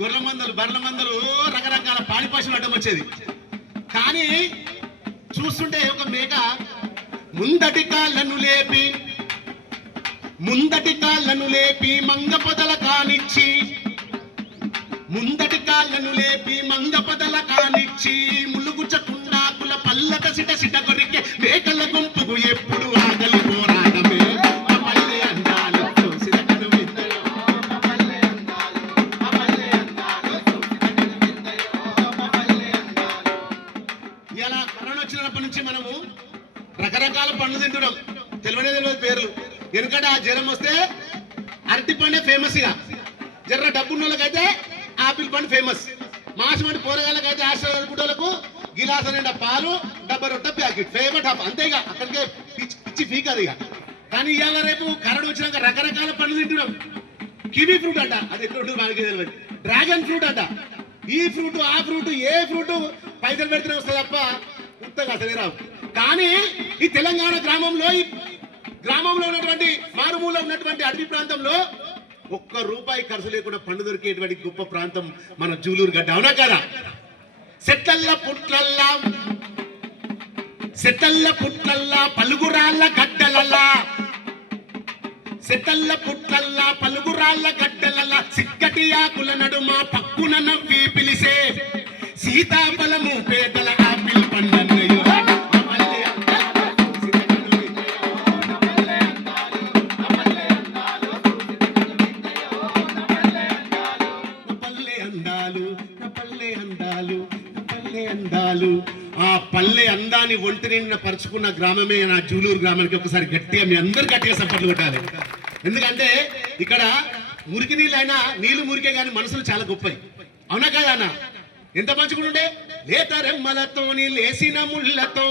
గొర్రెల మందలు బర్రెల మందలు రకరకాల పాడి పశువులు అడ్డం వచ్చేది. కానీ చూస్తుంటే ఒక మేక ముందటి కాళ్ళను లేపి ముందటి కాళ్ళను లేపి మంగ పొదల కానిచ్చి ముందటి కాళ్ళను లేపి మంగ పొదల కానిచ్చి ములుగుచకుండా కుల పల్లక సిట సిట కొరికే మేకల గుంపుకు ఎప్పుడు ఆగలి పోరాటమే? అందాలు ఇలా కరోనా వచ్చినప్పటి నుంచి మనము రకరకాల పండ్లు తింటున్నాం. తెలియనే తెలియదు పేర్లు. ఎందుకంటే ఆ జ్వరం వస్తే అరటి పండే ఫేమస్ ఇక. జర్ర డబ్బున్న వాళ్ళకైతే ఆపిల్ పండు ఫేమస్ మాసం అంటే పోరగాళ్ళకైతే గిలాస నిండా పాలు డబ్బా రొట్టె ప్యాకెట్ ఫేవరెట్ హాఫ్ అంతే ఇక అక్కడికే పిచ్చి పిచ్చి ఫీక్ అది ఇక. కానీ ఇవాళ రేపు కరడు వచ్చినాక రకరకాల పండ్లు తింటున్నాం. కివీ ఫ్రూట్ అంట అది ఎక్కడ ఉంటుంది మనకి తెలియదు డ్రాగన్ ఫ్రూట్ అంట. ఈ ఫ్రూట్ ఆ ఫ్రూట్ ఏ ఫ్రూట్ పైసలు పెడితేనే వస్తుంది తప్ప ఉత్తగా అసలే రావు. కానీ ఈ తెలంగాణ గ్రామంలో ఈ గ్రామంలో ఉన్నటువంటి మారుమూల ఉన్నటువంటి అడవి ప్రాంతంలో ఒక్క రూపాయి ఖర్చు లేకుండా పండు దొరికేటువంటి గొప్ప ప్రాంతం మన జూలూరు గడ్డ. అవునా కదా? సెట్లల్ల పుట్లల్లా సితల్ల పుట్లల్లా పలుగురాళ్ళ గడ్డలల్లా. సితల్ల పుట్లల్లా పలుగురాళ్ళ గడ్డలల్లా. సిక్కటి ఆకుల నడుమ పక్కున నవ్వి పిలిసే. సీతాఫలము పేదల ఆపిల్ పండన్నయ్యో. పల్లె అందాలు. పల్లె అందాలు ఆ పల్లె అందాన్ని ఒంటి నిండిన పరుచుకున్న గ్రామమే నా జూలూరు గ్రామానికి ఒకసారి గట్టిగా మీ అందరు గట్టిగా సపోర్ట్లు కొట్టాలి. ఎందుకంటే ఇక్కడ మురికి నీళ్ళైనా నీళ్ళు మురికే కానీ మనసులు చాలా గొప్పవి. అవునా కదా అన్న? ఎంత మంచుకుంటుండే లేత రెమ్మలతో లేసిన ముళ్ళతో.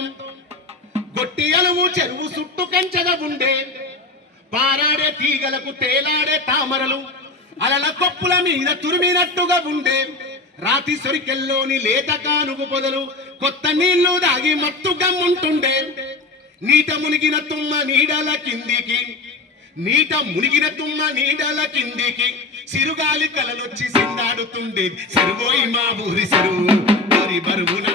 గొట్టి అలువు చెరువు చుట్టూ కంచగా ఉండే. పారాడే తీగలకు తేలాడే తామరలు అలల కొప్పుల మీద తురిమినట్టుగా ఉండే. రాతి సొరికెల్లోని లేత కానుగు పొదలు కొత్త నీళ్ళు దాగి మత్తు గమ్ముంటుండే. నీట మునిగిన తుమ్మ నీడల కిందికి నీట మునిగిన తుమ్మ నీడల కిందికి సిరుగాలి కలలొచ్చి సిందాడుతుండే. సెరువోయి మా ఊరి సెరువు మరి బరువున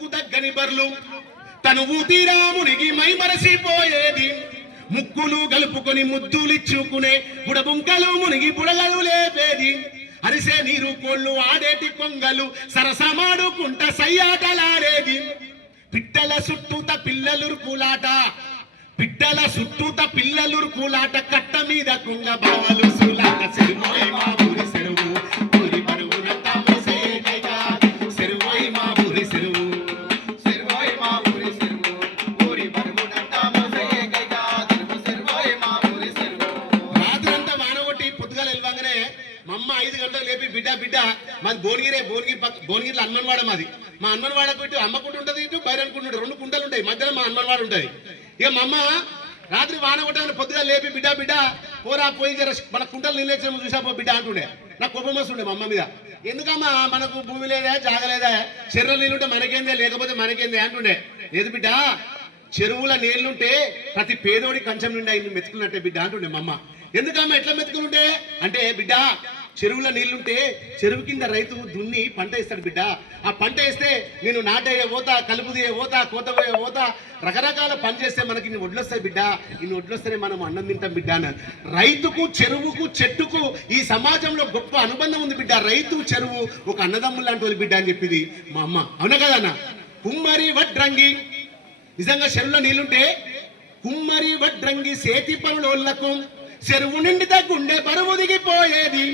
ముక్కు తగ్గని బర్లు. తను ఊతీరా మై మరసిపోయేది ముక్కులు గలుపుకొని ముద్దులిచ్చుకునే బుడబుంకలు మునిగి బుడలలు లేపేది. అరిసే నీరు కోళ్ళు ఆడేటి కొంగలు సరసమాడుకుంట సయ్యాటలాడేది. పిట్టల చుట్టూత పిల్లలురుకులాట పిట్టల చుట్టూత పిల్లలురుకులాట కట్ట మీద కుంగ బావలు సులాట సిరిమోయ్ మా ఊరి సెరువు. భువనగిరిలో హనుమన్వాడ మాది. మా హనుమన్వాడకు ఇటు అమ్మ ఉంటుంది ఇటు బైరన్ రెండు కుంటలు ఉంటాయి. మధ్యలో మా హనుమన్వాడ ఉంటుంది. ఇక మా అమ్మ రాత్రి వాన కొట్టాలని పొద్దుగా లేపి బిడ్డ బిడ్డ పోరా పోయి మన కుంటలు నీళ్ళు చూసా పో బిడ్డ అంటుండే. నాకు కోపం వస్తుండే మా అమ్మ మీద. ఎందుకమ్మా మనకు భూమి లేదా జాగలేదా చెర్ర నీళ్ళుంటే మనకేందే? లేకపోతే మనకేందే? అంటుండే. లేదు బిడ్డ చెరువుల నీళ్ళుంటే ప్రతి పేదోడి కంచం నుండి ఆయన మెతుకున్నట్టే బిడ్డ అంటుండే మా అమ్మ. ఎందుకమ్మా ఎట్లా మెతుకులుంటే? అంటే బిడ్డ చెరువులో నీళ్ళుంటే చెరువు కింద రైతు దున్ని పంట వేస్తాడు బిడ్డ. ఆ పంట వేస్తే నేను నాటయ్యే పోతా కలుపు తీయ పోతా కోత పోయే పోతా. రకరకాల పని చేస్తే మనకి ఇన్ని వడ్లొస్తాయి బిడ్డ. ఇన్ని వడ్లొస్తేనే మనం అన్నం తింటాం బిడ్డ రైతుకు చెరువుకు చెట్టుకు ఈ సమాజంలో గొప్ప అనుబంధం ఉంది బిడ్డ. రైతు చెరువు ఒక అన్నదమ్ములు లాంటి వాళ్ళు బిడ్డ అని చెప్పింది మా అమ్మ. అవునా కదా అన్న? కుమ్మరి వడ్రంగి. నిజంగా చెరువులో నీళ్ళుంటే కుమ్మరి వడ్రంగి సేతి పనులోళ్ళకు చెరువు నిండితే గుండె బరువు దిగిపోయేది.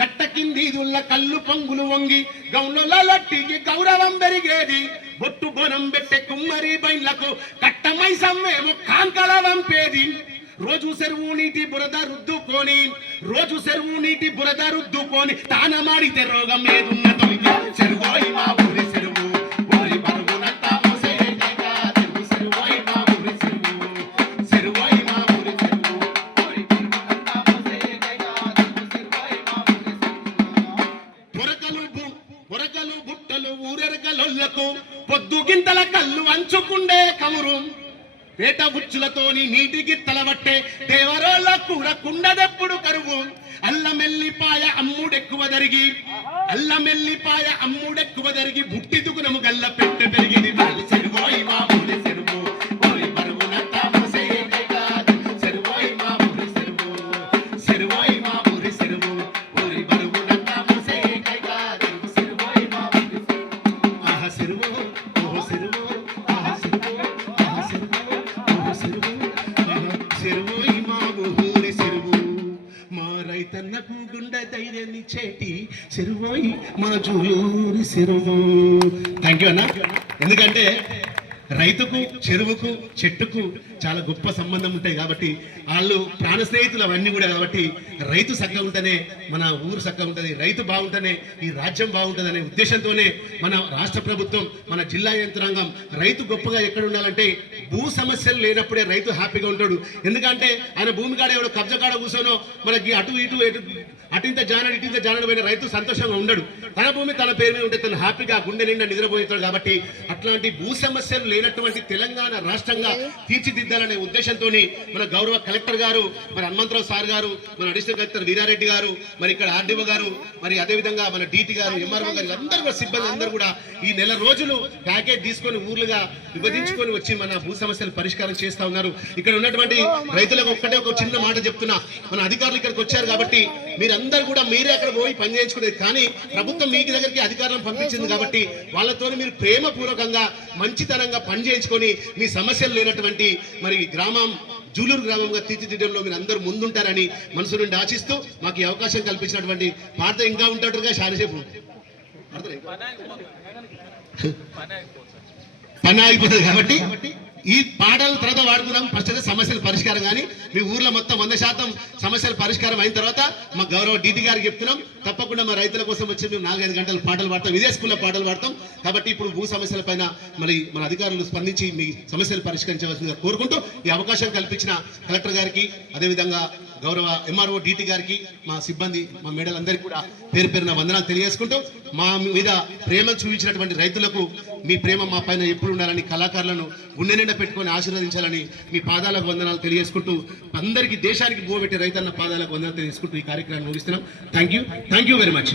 కట్ట కింది కళ్ళు పొంగులు వంగి గౌన్ల లట్టికి గౌరవం పెరిగేది. బొట్టు బొనం పెట్టే కుమ్మరి బైన్లకు కట్టమై సమ్మేమో కాంకల వంపేది. రోజు చెరువు నీటి బురద రుద్దుకొని రోజు చెరువు నీటి బురద రుద్దుకొని తానమాడితే రోగం ఏదున్న తొలిగి చెరువోయి మా ఊరి పొద్దు గింతల కళ్ళు వంచుకుండే కమురు. పేట ఉచ్చులతోని నీటి గిత్తల పట్టే దేవరోళ్ళ కూర కుండదెప్పుడు కరువు. అల్లమెల్లిపాయ అమ్ముడెక్కువ జరిగి అల్లమెల్లిపాయ అమ్ముడెక్కువ జరిగి బుట్టి దుకునము గల్ల పెట్టె పెరిగింది రైతన్నకు గుండె ధైర్యాన్ని చేటి చెరువోయి మా జూలూరి చెరువు థ్యాంక్ యూ అన్న ఎందుకంటే రైతుకు చెరువుకు చెట్టుకు చాలా గొప్ప సంబంధం ఉంటాయి కాబట్టి వాళ్ళు ప్రాణ స్నేహితులు అవన్నీ కూడా కాబట్టి రైతు చక్కగా ఉంటేనే మన ఊరు చక్కగా ఉంటుంది రైతు బాగుంటేనే ఈ రాజ్యం బాగుంటుంది అనే ఉద్దేశంతోనే మన రాష్ట్ర ప్రభుత్వం మన జిల్లా యంత్రాంగం రైతు గొప్పగా ఎక్కడ ఉండాలంటే భూ సమస్యలు లేనప్పుడే రైతు హ్యాపీగా ఉంటాడు. ఎందుకంటే ఆయన భూమి కాడ ఎవడో కబ్జా కాడ కూర్చోనో మనకి అటు ఇటు ఎటు అటింత జానడు ఇటింత జానడు పోయిన రైతు సంతోషంగా ఉండడు. తన భూమి తన పేరు మీద ఉంటే తను హ్యాపీగా గుండె నిండా నిద్రపోతాడు కాబట్టి అట్లాంటి భూ సమస్యలు లేనటువంటి తెలంగాణ రాష్ట్రంగా తీర్చిదిద్దాలనే ఉద్దేశంతో మన గౌరవ కలెక్టర్ గారు మరి హనుమంతరావు సార్ గారు మన అడిషనల్ కలెక్టర్ వీరారెడ్డి గారు మరి ఇక్కడ ఆర్డీఓ గారు మరి అదేవిధంగా మన డీటీ గారు ఎంఆర్ఓ గారు అందరూ కూడా సిబ్బంది అందరూ కూడా ఈ నెల రోజులు ప్యాకేజ్ తీసుకొని ఊర్లుగా విభజించుకొని వచ్చి మన భూ సమస్యలు పరిష్కారం చేస్తా ఉన్నారు. ఇక్కడ ఉన్నటువంటి రైతులకు ఒక్కటే ఒక చిన్న మాట చెప్తున్నా. మన అధికారులు ఇక్కడికి వచ్చారు కాబట్టి మీరందరూ కూడా మీరే అక్కడ పోయి పనిచేయించుకునేది కానీ ప్రభుత్వం మీ దగ్గరికి అధికారం పంపించింది కాబట్టి వాళ్ళతో మీరు ప్రేమపూర్వకంగా మంచితనంగా పనిచేయించుకొని మీ సమస్యలు లేనటువంటి మరి గ్రామం జూలూరు గ్రామంగా తీర్చిదిద్దడంలో మీరు అందరూ ముందుంటారని మనసు నుండి ఆశిస్తూ మాకు ఈ అవకాశం కల్పించినటువంటి పార్త ఇంకా ఉంటాడుగా చాలాసేపు పని ఆగిపోతుంది కాబట్టి ఈ పాటల తర్వాత వాడుకున్నాం ఫస్ట్ అయితే సమస్యల పరిష్కారం కానీ మీ ఊర్లో మొత్తం వంద శాతం సమస్యల పరిష్కారం అయిన తర్వాత మా గౌరవ డీటీ గారికి చెప్తున్నాం. తప్పకుండా మా రైతుల కోసం వచ్చి మేము నాలుగైదు గంటలు పాటలు పాడతాం. ఇదే స్కూల్లో పాటలు పాడతాం. కాబట్టి ఇప్పుడు భూ సమస్యల పైన మరి మన అధికారులు స్పందించి మీ సమస్యలు పరిష్కరించవలసిందిగా కోరుకుంటూ ఈ అవకాశం కల్పించిన కలెక్టర్ గారికి అదేవిధంగా గౌరవ ఎంఆర్ఓ డిటి గారికి మా సిబ్బంది మా మేడలందరికీ కూడా పేరు పేరున వందనాలు తెలియజేసుకుంటూ మా మీద ప్రేమ చూపించినటువంటి రైతులకు మీ ప్రేమ మా పైన ఎప్పుడు ఉండాలని కళాకారులను గుండె నిండా పెట్టుకొని ఆశీర్వదించాలని మీ పాదాలకు వందనాలు తెలియజేసుకుంటూ అందరికీ దేశానికి పోబెట్టే రైతన్న పాదాలకు వందనాలు తెలియజేసుకుంటూ ఈ కార్యక్రమాన్ని ముగిస్తున్నాం. Thank you thank you very much